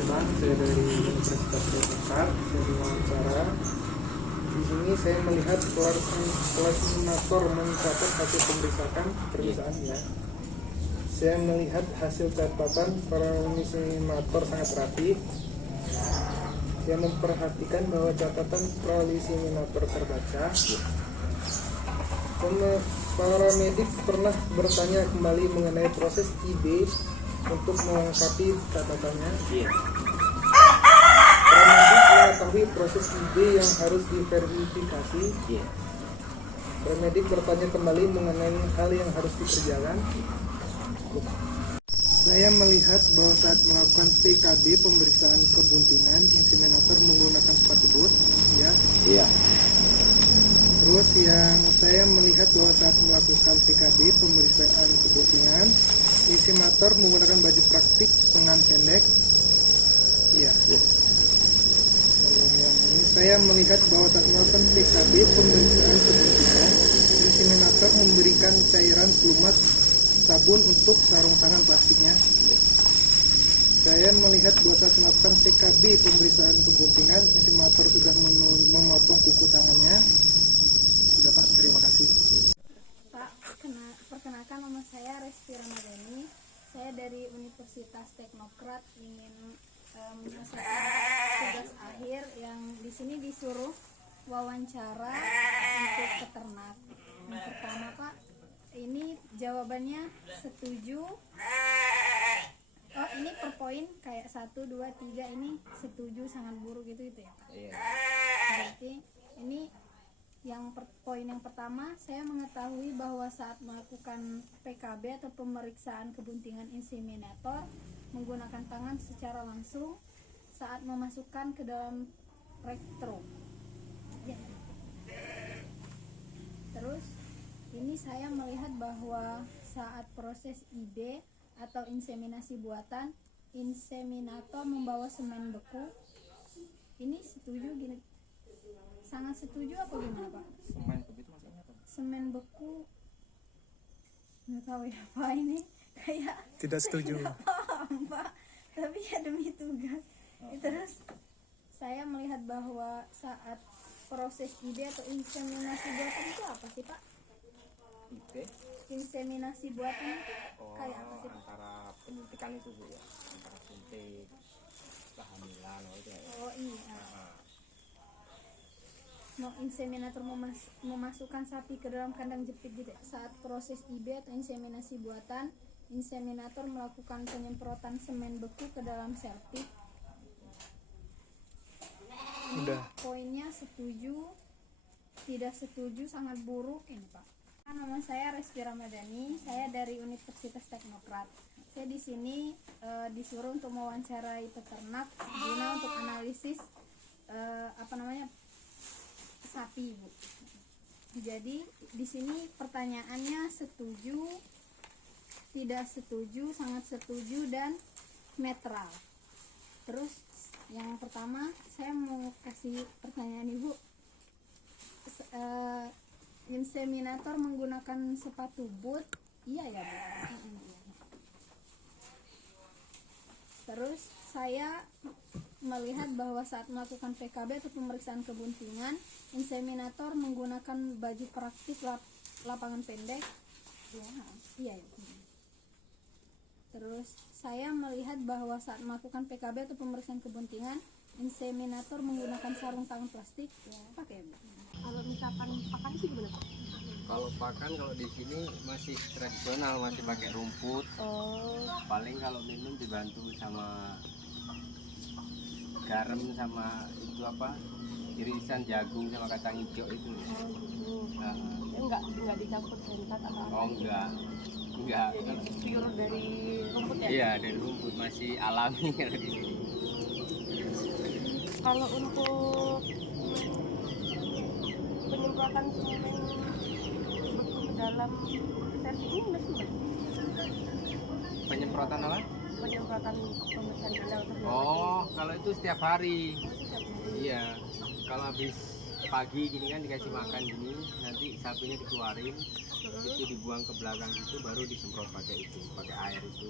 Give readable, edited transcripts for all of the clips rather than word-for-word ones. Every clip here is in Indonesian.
Sudirman, saya dari Universitas Jakarta. Saya diwawancara. Di sini saya melihat koordinator mencatat hasil pemeriksaan ya. Saya melihat hasil catatan para polisimator sangat rapi. Saya memperhatikan bahwa catatan polisimator terbaca. Para medik pernah bertanya kembali mengenai proses IB untuk melengkapi catatannya. Para medik mengetahui proses IB yang harus diverifikasi. Para medik bertanya kembali mengenai hal yang harus dikerjakan. Saya melihat bahwa saat melakukan PKB pemeriksaan kebuntingan, inseminator menggunakan sepatu boot, ya. Iya. Terus yang saya melihat bahwa saat melakukan PKB pemeriksaan kebuntingan, inseminator menggunakan baju praktik lengan pendek, iya. Lalu yang ini saya melihat bahwa saat melakukan PKB pemeriksaan kebuntingan, inseminator memberikan cairan pelumas sabun untuk sarung tangan plastiknya. Saya melihat bahwa saat melakukan PKB pemeriksaan kebuntingan, inseminator sudah memotong kuku tangannya. Sudah Pak, terima kasih. Pak, perkenalkan nama saya Resti Ramadhani. Saya dari Universitas Teknokrat ingin menyelesaikan tugas akhir yang di sini disuruh wawancara untuk peternak. Yang pertama Pak, ini jawabannya setuju. Oh ini per poin kayak 1, 2, 3 ini setuju sangat buruk gitu ya Pak. Iya. Berarti ini yang poin yang pertama, saya mengetahui bahwa saat melakukan PKB atau pemeriksaan kebuntingan inseminator menggunakan tangan secara langsung saat memasukkan ke dalam rektrum. Ya. Terus ini saya melihat bahwa saat proses IB atau inseminasi buatan, inseminator membawa semen beku. Ini setuju gini? Sangat setuju apa gimana Pak? Semen beku itu maksudnya apa? Semen beku nggak tahu ya Pak, ini kayak Tidak setuju. nggak paham Pak, tapi ya demi tugas. Terus saya melihat bahwa saat proses IB atau inseminasi buatan itu apa sih Pak? IB? Inseminasi buatan kayak apa sih Pak? Antara penyuntikan itu Bu ya, antara suntik kehamilan itu ya. Oh iya. Mau inseminator memasukkan sapi ke dalam kandang jepit gitu. Saat proses IB atau inseminasi buatan, inseminator melakukan penyemprotan semen beku ke dalam seltik. Udah. Poinnya setuju, tidak setuju, sangat buruk ini Pak. Nama saya Resti Ramadhani, saya dari Universitas Teknokrat. Saya di sini disuruh untuk mewawancarai peternak guna untuk analisis sapi Bu. Jadi di sini pertanyaannya setuju, tidak setuju, sangat setuju, dan netral. Terus yang pertama saya mau kasih pertanyaan Ibu. Inseminator menggunakan sepatu boot, iya ya Bu? Terus saya melihat bahwa saat melakukan PKB atau pemeriksaan kebuntingan, inseminator menggunakan baju praktik lapangan pendek. Iya ya. Terus saya melihat bahwa saat melakukan PKB atau pemeriksaan kebuntingan, inseminator menggunakan sarung tangan plastik. Pakai Bu. Kalau misalkan pakan sih gimana Pak? Kalau pakan kalau di sini masih tradisional, masih pakai rumput. Paling kalau minum dibantu sama garam sama itu apa? Irisan jagung sama kacang hijau itu. Nah, Enggak dicampur santan atau apa? oh enggak. Jadi pure dari rumput ya? Iya, dari rumput masih alami kalau di sini. Kalau untuk penyemprotan semen beku ke dalam servis ini udah sudah? Penyemprotan apa? Penyemprotan pembersihan kandang terus. Oh, kalau itu setiap hari. Iya, kalau habis pagi gini kan dikasih makan gini, nanti sapinya dikeluarin, itu dibuang ke belakang itu, baru disemprot pakai itu, pakai air itu.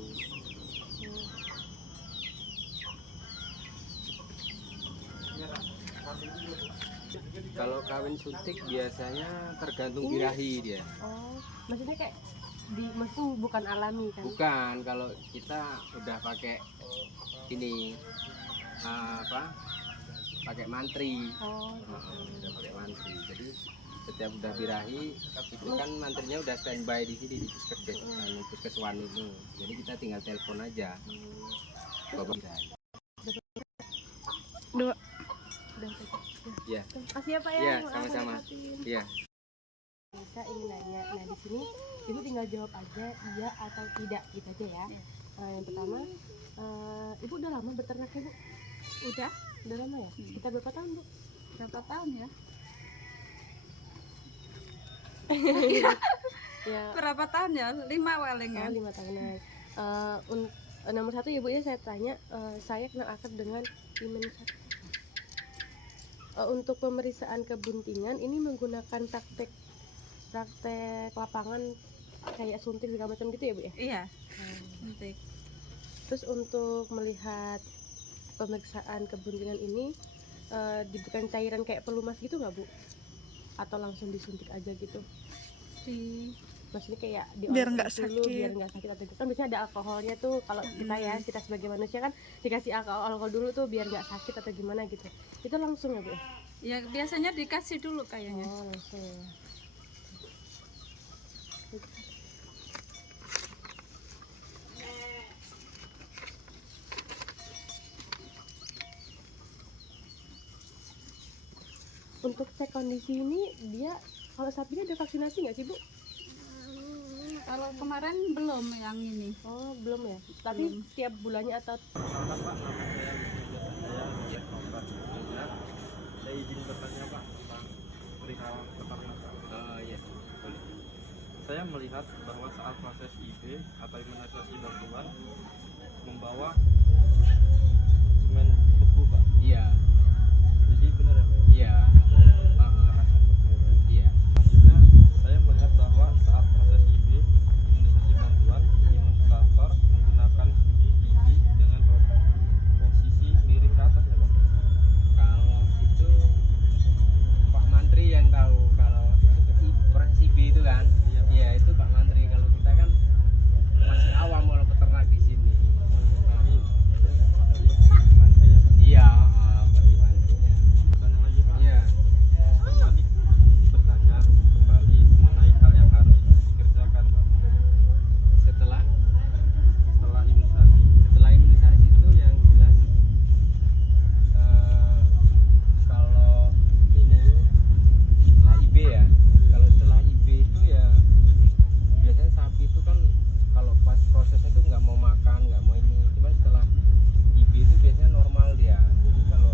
Kalau kawin suntik biasanya tergantung birahi dia. Oh, maksudnya kayak maksudnya bukan alami kan? Bukan, kalau kita udah pakai ini apa? Pakai mantri. Oh, Udah pakai mantri. Jadi setiap udah birahi itu kan mantrinya udah standby di sini di puskeswan itu. Jadi kita tinggal telepon aja. Bapak birahi. dua. Iya. Kasih ya Pak ya. Iya, maaf, sama-sama. ngerepotin. Iya. Bisa ini nanya. Nah di sini ibu tinggal jawab aja iya atau tidak gitu aja ya. Yang pertama, ibu udah lama beternak ya Bu? Udah lama ya? Kita berapa tahun Bu? Berapa tahun ya? Ya. Berapa tahun ya? 5 paling kan? 5 tahunan. Nomor 1 ya Bu ya, saya tanya, saya kenal akrab dengan imunisasi. Untuk pemeriksaan kebuntingan ini menggunakan praktek lapangan kayak suntik segala macam gitu ya Bu ya? Iya, suntik. Terus untuk melihat pemeriksaan kebuntingan ini diberikan cairan kayak pelumas gitu nggak Bu? Atau langsung disuntik aja gitu? Maksudnya kayak Biar nggak dulu, sakit. biar nggak sakit atau gitu. Kan biasanya ada alkoholnya tuh, kalau kita sebagai manusia kan dikasih alkohol dulu tuh biar nggak sakit atau gimana gitu. Itu langsung ya Bu? Ya biasanya dikasih dulu kayaknya. Oh langsung ya. Untuk cek kondisi ini dia kalau sapinya ada vaksinasi nggak sih Bu? Kalau kemarin belum yang ini. Oh belum ya. Tapi tiap bulannya atau Saya izin bertanya Pak tentang perihal peternakan. Iya. Boleh. Saya melihat bahwa saat proses IB atau imunisasi bantuan membawa semen beku Pak. Iya. Jadi benar ya Pak? Iya. Iya. Maksudnya saya melihat bahwa saat proses IB imunisasi bantuan imunisator menggunakan gigi dengan posisi miring ke atas ya Pak. Kalau itu Pak Mantri yang tahu, kalau proses IB itu kan, iya itu Pak Mantri. Kalau kita kan masih awam kalau peternak di sini. Iya, Pak Mantrinya. Dan yang lagi Pak, Iya. tadi bertanya kembali mengenai hal yang harus dikerjakan Pak Setelah imunisasi. imunisasi itu yang jelas kalau ini setelah IB ya, kalau setelah IB itu ya biasanya sapi itu kan kalau pas prosesnya itu nggak mau makan, nggak mau ini, cuman setelah IB itu biasanya normal dia. Jadi kalau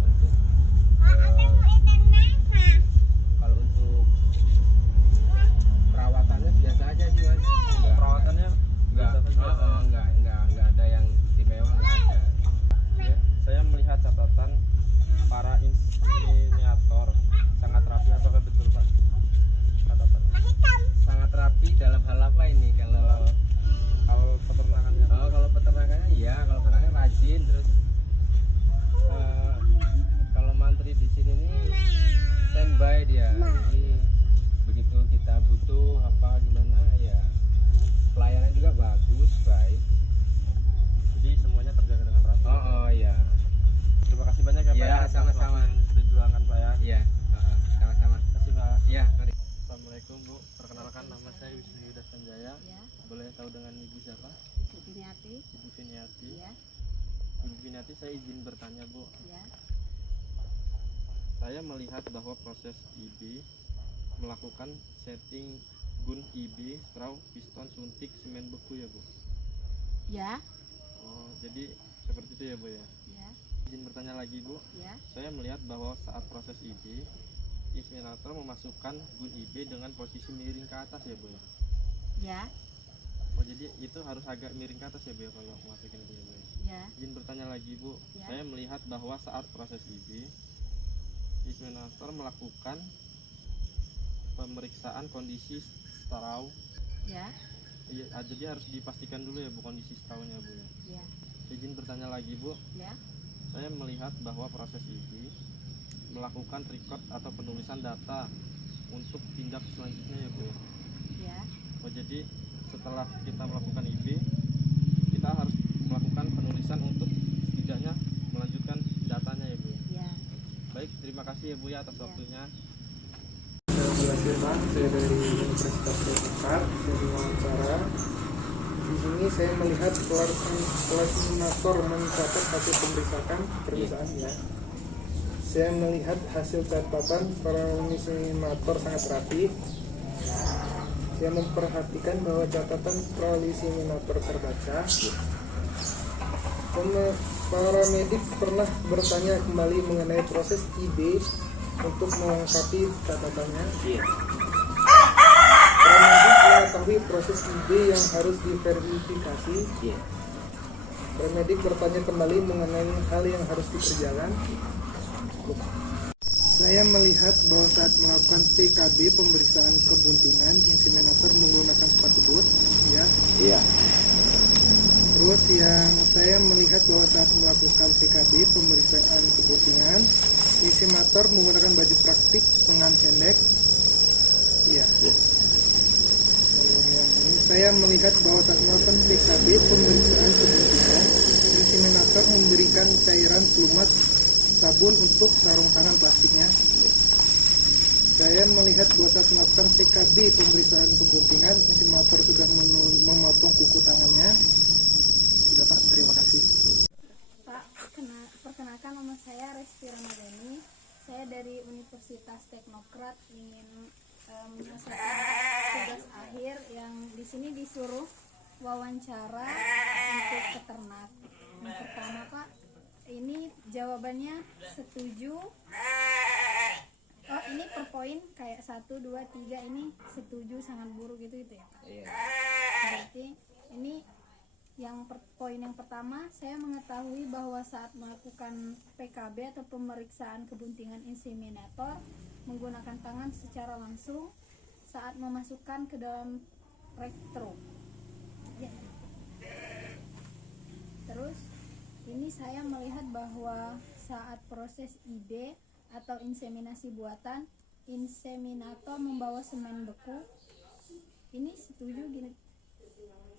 untuk perawatannya biasa aja sih Mas. Perawatannya Nggak biasa saja. nggak ada yang istimewa, nggak ada. Ya, saya melihat catatan para inseminator sangat rapi. Apakah betul Pak catatannya? Sangat rapi dalam hal apa ini? Kalau peternakannya Kalau peternakannya iya, kalau peternakannya rajin, terus kalau mantri di sini nih standby dia. Jadi begitu kita butuh apa gimana ya, pelayanan juga bagus, baik. jadi semuanya terjaga dengan rapi. Oh iya. Terima kasih banyak ya Pak Ya, atas sama-sama. waktu yang sudah diluangkan Pak ya. Iya, sama-sama. Terima kasih Pak. Iya, mari. Assalamualaikum Bu. Perkenalkan nama saya Wisnu Yuda Sanjaya. Ya, Boleh tahu dengan Ibu siapa? Ibu Biniati. Ibu Viniati. Ya, Ibu Viniati, saya izin bertanya Bu. ya. Saya melihat bahwa proses IB melakukan setting gun IB, straw, piston, suntik, semen beku ya Bu. Ya, Oh, jadi seperti itu ya Bu ya. ya, Izin bertanya lagi Bu. ya. Saya melihat bahwa saat proses IB, inseminator memasukkan gun IB dengan posisi miring ke atas ya Bu ya. Ya, Oh, jadi itu harus agak miring ke atas ya Bu ya kalau masukin itu ya Bu ya. ya. Izin bertanya lagi Bu. Ya. Saya melihat bahwa saat proses IB, inseminator melakukan pemeriksaan kondisi straw. Ya, Iya, jadi harus dipastikan dulu ya Bu kondisi strawnya Bu ya. ya, Izin bertanya lagi Bu. ya. Saya melihat bahwa proses IB, melakukan record atau penulisan data untuk tindak selanjutnya ya Bu. Ya. Oh, jadi setelah kita melakukan IB, kita harus melakukan penulisan untuk setidaknya melanjutkan datanya ya Bu. Ya. Baik, terima kasih ya Bu ya atas waktunya. Saya Firman, saya dari Universitas Teknokrat. Saya diwawancara. Di sini saya melihat koordinator mencatat hasil pemeriksaan ya. Saya melihat hasil catatan para inseminator sangat rapi. Saya memperhatikan bahwa catatan inseminator terbaca. Para medik pernah bertanya kembali mengenai proses IB untuk melengkapi catatannya. Para medik mengetahui proses IB yang harus diverifikasi. Para medik bertanya kembali mengenai hal yang harus dikerjakan. Saya melihat bahwa saat melakukan PKB pemeriksaan kebuntingan, inseminator menggunakan sepatu boot, ya. Iya. Terus yang saya melihat bahwa saat melakukan PKB pemeriksaan kebuntingan, inseminator menggunakan baju praktik lengan pendek, ya. Yang ini saya melihat bahwa saat melakukan PKB pemeriksaan kebuntingan, inseminator memberikan cairan pelumas sabun untuk sarung tangan plastiknya. Saya melihat bahwa saat melakukan PKB pemeriksaan kebuntingan, inseminator sudah memotong kuku tangannya. Sudah Pak, terima kasih. Pak, perkenalkan nama saya Resti Ramadhani. Saya dari Universitas Teknokrat ingin menyelesaikan tugas akhir yang di sini disuruh wawancara untuk peternak. Yang pertama Pak, ini jawabannya setuju. Oh, ini per poin kayak 1, 2, 3 ini setuju sangat buruk gitu ya Pak. Iya. Berarti ini yang poin yang pertama, saya mengetahui bahwa saat melakukan PKB atau pemeriksaan kebuntingan inseminator menggunakan tangan secara langsung saat memasukkan ke dalam rektro. Ya. Terus ini saya melihat bahwa saat proses IB atau inseminasi buatan, inseminator membawa semen beku. Ini setuju gini?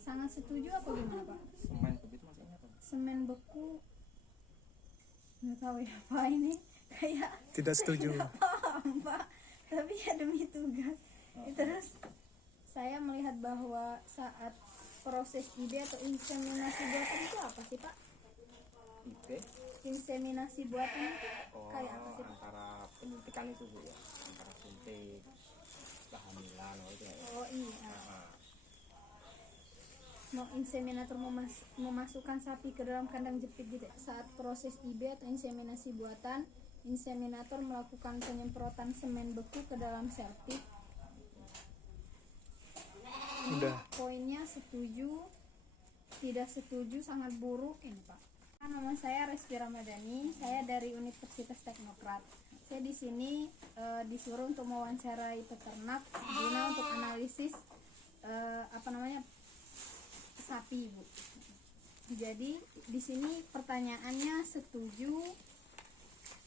Sangat setuju apa gimana Pak? Semen beku itu maksudnya apa? Semen beku nggak tahu ya Pak, ini kayak Tidak setuju. tidak paham Pak, tapi ya demi tugas. Terus saya melihat bahwa saat proses IB atau inseminasi buatan itu apa sih Pak? IB. Inseminasi buatan itu kayak apa sih Pak? Antara penyuntikan itu Bu ya, antara suntik, kehamilan itu ya. Oh iya. Mau inseminator memasukkan sapi ke dalam kandang jepit gitu. Saat proses IB atau inseminasi buatan, inseminator melakukan penyemprotan semen beku ke dalam sertik. Udah. Poinnya setuju, tidak setuju, sangat buruk ini Pak. Nama saya Resti Ramadhani, saya dari Universitas Teknokrat. Saya di sini disuruh untuk mewawancarai peternak guna untuk analisis sapi Bu. Jadi di sini pertanyaannya setuju,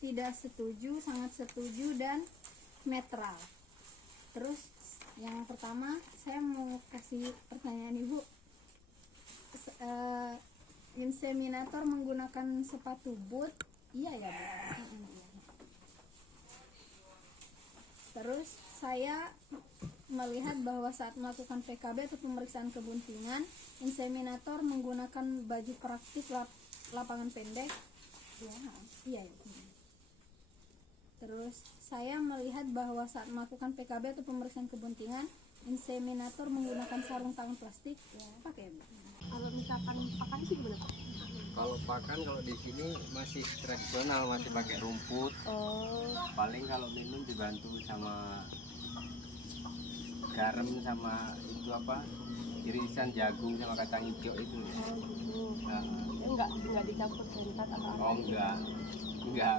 tidak setuju, sangat setuju, dan netral. Terus yang pertama saya mau kasih pertanyaan Ibu. Inseminator menggunakan sepatu boot, iya ya Bu? Terus saya melihat bahwa saat melakukan PKB atau pemeriksaan kebuntingan, inseminator menggunakan baju praktik lapangan pendek. Iya ya. Terus saya melihat bahwa saat melakukan PKB atau pemeriksaan kebuntingan, inseminator menggunakan sarung tangan plastik. Pakai Bu. Kalau misalkan pakan sih gimana Pak? Kalau pakan kalau di sini masih tradisional, masih pakai rumput. Oh, Paling kalau minum dibantu sama garam sama itu apa? Irisan jagung sama kacang hijau itu. gitu. Nah, Enggak dicampur santan atau apa? oh enggak.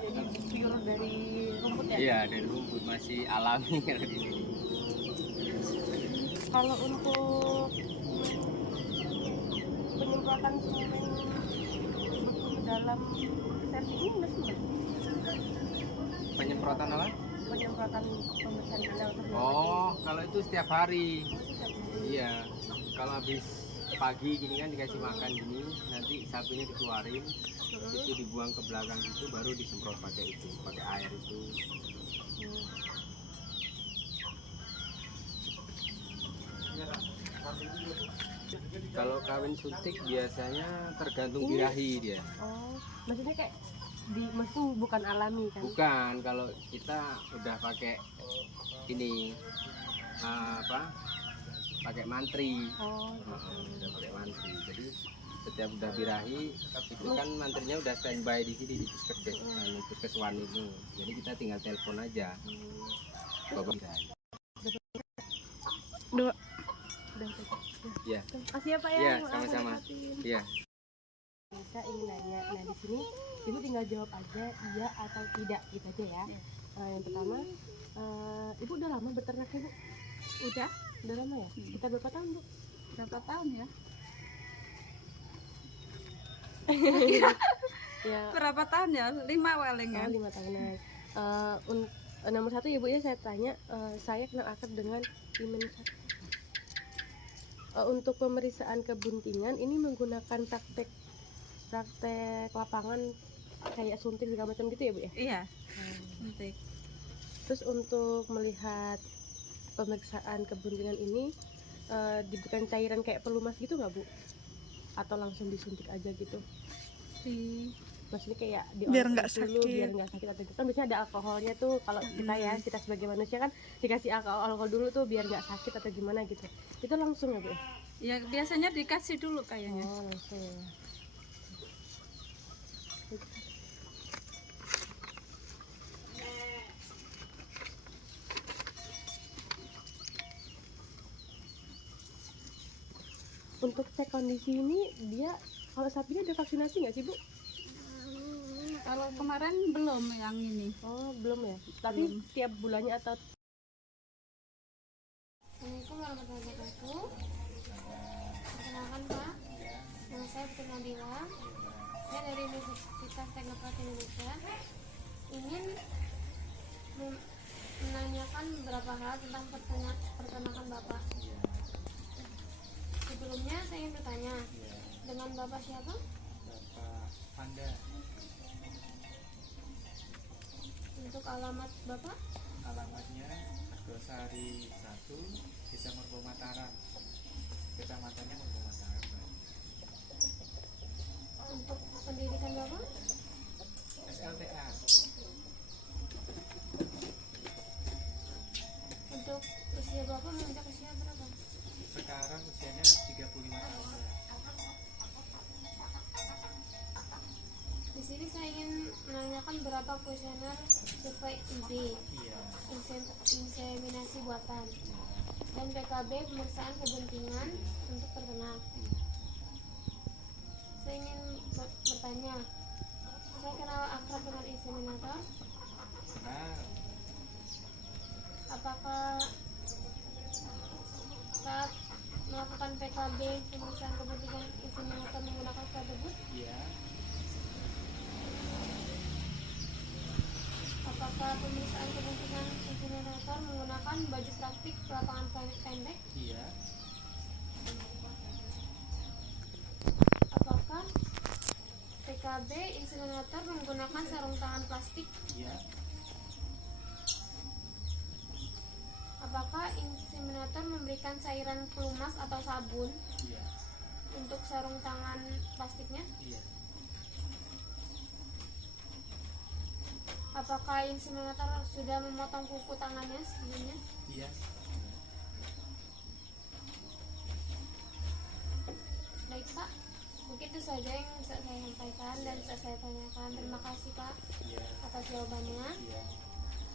Jadi pure dari rumput ya? Iya, dari rumput masih alami kalau di sini. Kalau untuk penyemprotan semen beku ke dalam sertik ini udah sudah? Penyemprotan apa? Penyemprotan pembersihan kandang ternak. Oh, kalau itu setiap hari. Setiap hari. Iya. Kalau habis pagi gini kan dikasih makan gini, nanti sapinya dikeluarin, itu dibuang ke belakang itu, baru disemprot pakai itu, pakai air itu. Kalau kawin suntik biasanya tergantung birahi dia. Oh, maksudnya kayak maksudnya bukan alami kan? Bukan, kalau kita udah pakai ini pakai mantri. Oh, Udah pakai mantri. Jadi setiap udah birahi itu kan mantrinya udah standby di sini di puskeswan itu. Jadi kita tinggal telepon aja. Bapak birahi. Dua. Ya. Kasih ya Pak ya. Iya, maaf, sama-sama. repotin. Iya. Saya ingin nanya, nah di sini ibu tinggal jawab aja iya atau tidak gitu aja ya. Yang pertama, ibu udah lama beternak ya Bu? Udah lama ya? Kita berapa tahun Bu? Berapa tahun ya? Ya, Berapa tahun ya? 5 paling kan? 5 tahunan. Nomor satu ya Bu ya, saya tanya, saya kenal akrab dengan imunisasi. Untuk pemeriksaan kebuntingan ini menggunakan praktek lapangan kayak suntik segala macam gitu ya Bu ya? Iya, suntik. Terus untuk melihat pemeriksaan kebuntingan ini diberikan cairan kayak pelumas gitu nggak Bu? Atau langsung disuntik aja gitu? Maksudnya kayak Biar nggak dulu, sakit. biar nggak sakit atau gitu kan biasanya ada alkoholnya tuh kalau kita ya kita sebagai manusia kan dikasih alkohol dulu tuh biar nggak sakit atau gimana gitu. Itu langsung ya Bu ya? Ya biasanya dikasih dulu kayaknya. Oh langsung ya. Untuk cek kondisi ini dia kalau sapinya ada vaksinasi nggak sih Bu? Kalau kemarin belum yang ini. Oh belum ya. Tapi tiap bulannya atau Assalamualaikum warahmatullahi wabarakatuh. Perkenalkan Pak, nama saya Putri Nabila. Saya dari Universitas Teknokrat Indonesia. Ingin menanyakan beberapa hal tentang peternakan Bapak. Sebelumnya saya ingin bertanya, dengan Bapak siapa? Bapak Panda. Untuk alamat Bapak? Alamatnya Argosari 1, Desa Mergo Mataram. Kecamatannya Mergo Mataram. Untuk pendidikan Bapak? SLTA. Untuk usia Bapak menginjak usia berapa? Sekarang usianya 35 tahun. Di sini saya ingin menanyakan berapa kuesioner survei IB, Iya. inseminasi buatan, dan PKB pemeriksaan kebuntingan untuk ternak. Saya ingin bertanya, saya kenal akrab dengan inseminator. Nah, Apakah saat melakukan PKB pemeriksaan kebuntingan inseminator menggunakan strat tersebut? iya. Apakah pemeriksaan kebuntingan inseminator menggunakan baju praktik lapangan pendek? Iya. Apakah PKB inseminator menggunakan sarung tangan plastik? Iya. Apakah inseminator memberikan cairan pelumas atau sabun Iya. untuk sarung tangan plastiknya? Iya. Apakah inseminator sudah memotong kuku tangannya sebelumnya? Iya. Baik Pak, mungkin itu saja yang bisa saya sampaikan dan bisa saya tanyakan. Terima kasih Pak Iya. atas jawabannya. Iya.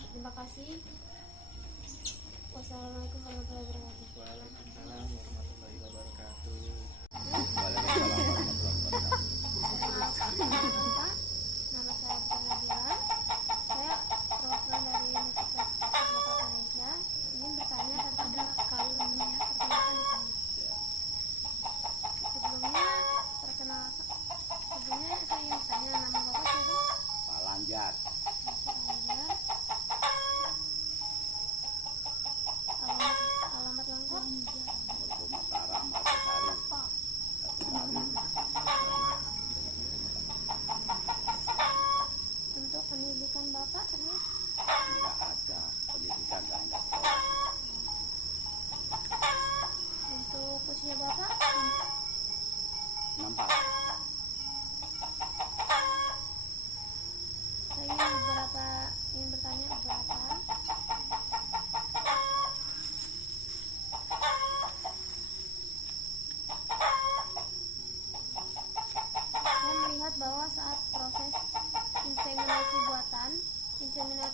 Terima kasih. Wassalamualaikum warahmatullahi wabarakatuh. Waalaikumsalam warahmatullahi wabarakatuh. Pak, nama saya Putri Nabila. Saya perwakilan dari Universitas Teknokrat Indonesia. Ingin bertanya tentang perkenalkan di sini. Sebelumnya saya ingin bertanya nama Bapak siapa? Pak Lanjar.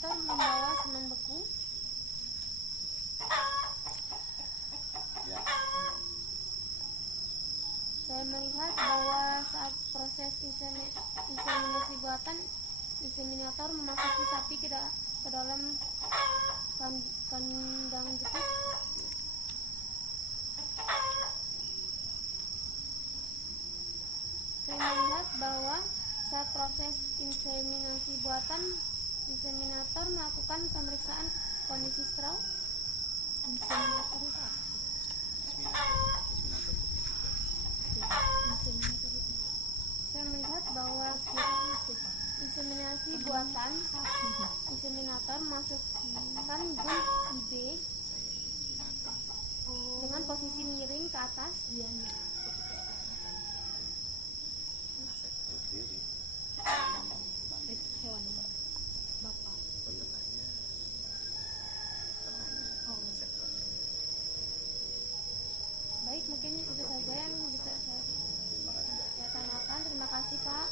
inseminator membawa semen beku. Saya melihat bahwa saat proses inseminasi buatan, inseminator memasuki sapi ke dalam kandang jepit. Saya melihat bahwa saat proses inseminasi buatan, inseminator melakukan pemeriksaan kondisi straw. Inseminator itu apa? Saya melihat bahwa inseminasi buatan, inseminator masukkan gun IB dengan posisi miring ke atas. Baik, mungkin itu saja yang bisa saya tanyakan. Terima kasih, Pak.